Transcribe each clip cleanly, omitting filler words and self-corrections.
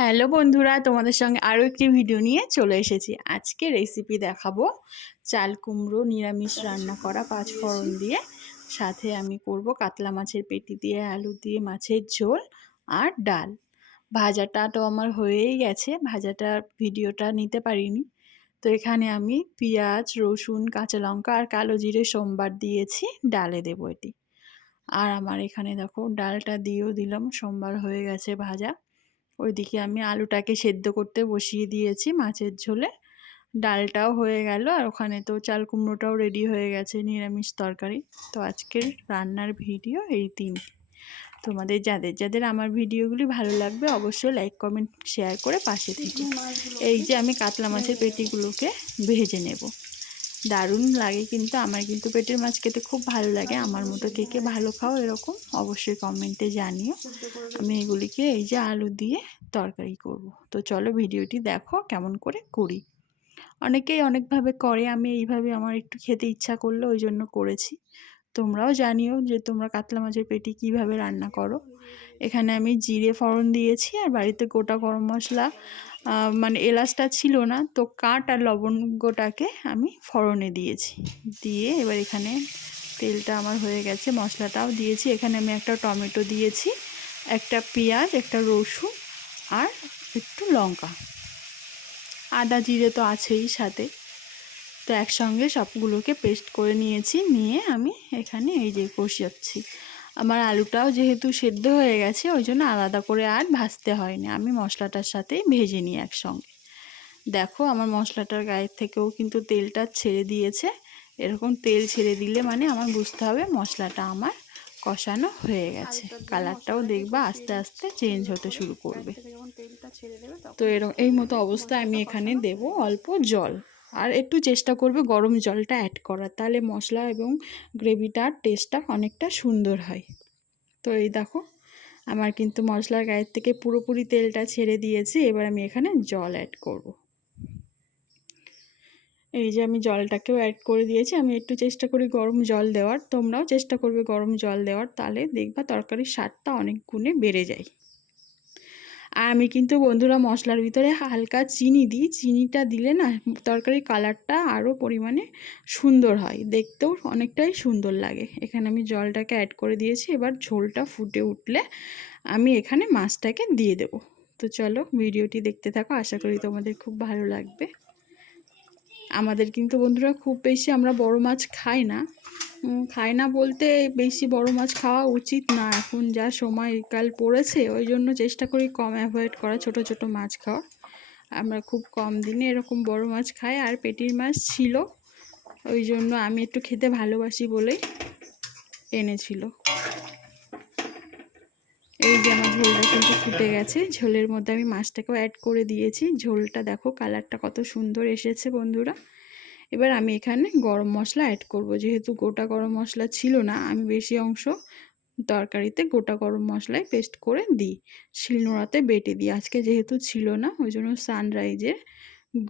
Hello বন্ধুরা, তোমাদের সঙ্গে আরও একটি ভিডিও নিয়ে চলে এসেছি। আজকে রেসিপি দেখাবো চাল কুমড়ো নিরামিষ রান্না করা 5 ফোড়ন দিয়ে। সাথে আমি করব কাতলা মাছের পেটি দিয়ে, আলু দিয়ে মাছের ঝোল আর ডাল। ভাজাটা তো আমার হয়েই গেছে, ভাজাটার ভিডিওটা নিতে পারিনি। তো এখানে আমি পেঁয়াজ, রসুন, কাঁচা লঙ্কা আর কালো জিরে সোমবার দিয়েছি, ডালে দেবো এটি। আর আমার এখানে দেখো ডালটা দিয়েও দিলাম, সোমবার হয়ে গেছে ভাজা। ওইদিকে আমি আলুটাকে সেদ্ধ করতে বসিয়ে দিয়েছি মাছের ঝোলে। ডালটাও হয়ে গেল আর ওখানে তো চাল কুমড়োটাও রেডি হয়ে গেছে, নিরামিষ তরকারি। তো আজকের রান্নার ভিডিও এই 3। তোমাদের যাদের যাদের আমার ভিডিওগুলি ভালো লাগবে অবশ্যই লাইক কমেন্ট শেয়ার করে পাশে থেকে। এই যে আমি কাতলা মাছের পেটিগুলোকে ভেজে নেব। দারুণ লাগে কিন্তু, আমার কিন্তু পেটের মাছ খেতে খুব ভালো লাগে। আমার মতো কে কে ভালো খাও এরকম অবশ্যই কমেন্টে জানিও। আমি এগুলিকে এই যে আলু দিয়ে তরকারি করব। তো চলো ভিডিওটি দেখো কেমন করে করি। অনেকেই অনেকভাবে করে, আমি এইভাবে আমার একটু খেতে ইচ্ছা করলো ওই জন্য করেছি। তোমরাও জানিও যে তোমরা কাতলা মাছের পেটি কিভাবে রান্না করো। এখানে আমি জিরে ফোড়ন দিয়েছি আর বাড়িতে গোটা গরম মশলা, মানে এলাচটা ছিল না, তো কাঠ আর লবঙ্গটাকে আমি ফোড়নে দিয়েছি। দিয়ে এবার এখানে তেলটা আমার হয়ে গেছে, মশলাটাও দিয়েছি। এখানে আমি একটা টমেটো দিয়েছি, একটা পেঁয়াজ, একটা রসুন আর একটু লঙ্কা, আদা জিরে তো আছেই সাথে। তো একসঙ্গে সবগুলোকে পেস্ট করে নিয়েছি, নিয়ে আমি এখানে এই যে কষাচ্ছি। আমার আলুটাও যেহেতু সেদ্ধ হয়ে গেছে ওই জন্য আলাদা করে আর ভাজতে হয়নি, আমি মশলাটার সাথেই ভেজে নিই একসঙ্গে। দেখো আমার মশলাটার গায়ের থেকেও কিন্তু তেলটা ছেড়ে দিয়েছে। এরকম তেল ছেড়ে দিলে মানে আমার বুঝতে হবে মশলাটা আমার কষানো হয়ে গেছে। কালারটাও দেখবা আস্তে আস্তে চেঞ্জ হতে শুরু করবে। তো এই মতো অবস্থায় আমি এখানে দেব অল্প জল, আর একটু চেষ্টা করবে গরম জলটা অ্যাড করার, তাহলে মশলা এবং গ্রেভিটার টেস্টটা অনেকটা সুন্দর হয়। তো এই দেখো আমার কিন্তু মশলার গায়ের থেকে পুরোপুরি তেলটা ছেড়ে দিয়েছে। এবার আমি এখানে জল অ্যাড করব। এই যে আমি জলটাকেও অ্যাড করে দিয়েছি। আমি একটু চেষ্টা করি গরম জল দেওয়ার, তোমরাও চেষ্টা করবে গরম জল দেওয়ার, তাহলে দেখবা তরকারির স্বাদটা অনেক গুণে বেড়ে যায়। আর আমি কিন্তু বন্ধুরা মশলার ভিতরে হালকা চিনি দিই, চিনিটা দিলে না তরকারির কালারটা আরও পরিমাণে সুন্দর হয়, দেখতেও অনেকটাই সুন্দর লাগে। এখানে আমি জলটাকে অ্যাড করে দিয়েছি। এবার ঝোলটা ফুটে উঠলে আমি এখানে মাছটাকে দিয়ে দেব। তো চলো ভিডিওটি দেখতে থাকো, আশা করি তোমাদের খুব ভালো লাগবে। আমাদের কিন্তু বন্ধুরা খুব বেশি আমরা বড় মাছ খাই না বলতে বেশি বড় মাছ খাওয়া উচিত না, এখন যা সময়কাল পড়েছে ওই জন্য চেষ্টা করি কম অ্যাভয়েড করা, ছোট ছোট মাছ খাওয়া। আমরা খুব কম দিনে এরকম বড় মাছ খাই, আর পেটির মাছ ছিল ওই জন্য আমি একটু খেতে ভালোবাসি বলেই এনেছিল। এই যে আমার ঝোলটা কিন্তু ফুটে গেছে, ঝোলের মধ্যে আমি মাছটাকেও অ্যাড করে দিয়েছি। ঝোলটা দেখো কালারটা কত সুন্দর এসেছে বন্ধুরা। এবার আমি এখানে গরম মশলা অ্যাড করব, যেহেতু গোটা গরম মশলা ছিল না, আমি বেশি অংশ তরকারিতে গোটা গরম মশলায় পেস্ট করে দিই, শিলনোড়াতে বেটে দিই। আজকে যেহেতু ছিল না ওই জন্য সানরাইজের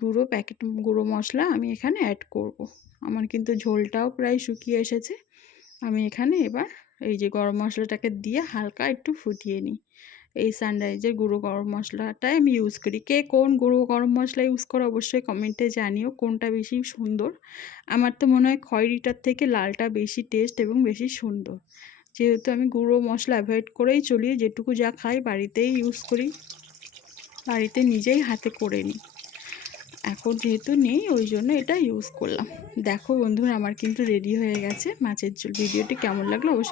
গুঁড়ো প্যাকেট গুঁড়ো মশলা আমি এখানে অ্যাড করব। আমার কিন্তু ঝোলটাও প্রায় শুকিয়ে এসেছে। আমি এখানে এবার এই যে গরম মশলাটাকে দিয়ে হালকা একটু ফুটিয়ে নিই। এই সানরাইজের গুঁড়ো গরম মশলাটাই আমি ইউজ করি। কে কোন গুঁড়ো গরম মশলা ইউজ করো অবশ্যই কমেন্টে জানিও কোনটা বেশি সুন্দর। আমার তো মনে হয় খয়েরিটার থেকে লালটা বেশি টেস্ট এবং বেশি সুন্দর। যেহেতু আমি গুঁড়ো মশলা অ্যাভয়েড করেই চলি, যেটুকু যা খাই বাড়িতেই ইউজ করি, বাড়িতে নিজেই হাতে করে নিই। এখন যেহেতু নেই ওই জন্য এটা ইউজ করলাম। দেখো বন্ধুরা আমার কিন্তু রেডি হয়ে গেছে মাছের ঝোল। ভিডিওটি কেমন লাগলো অবশ্যই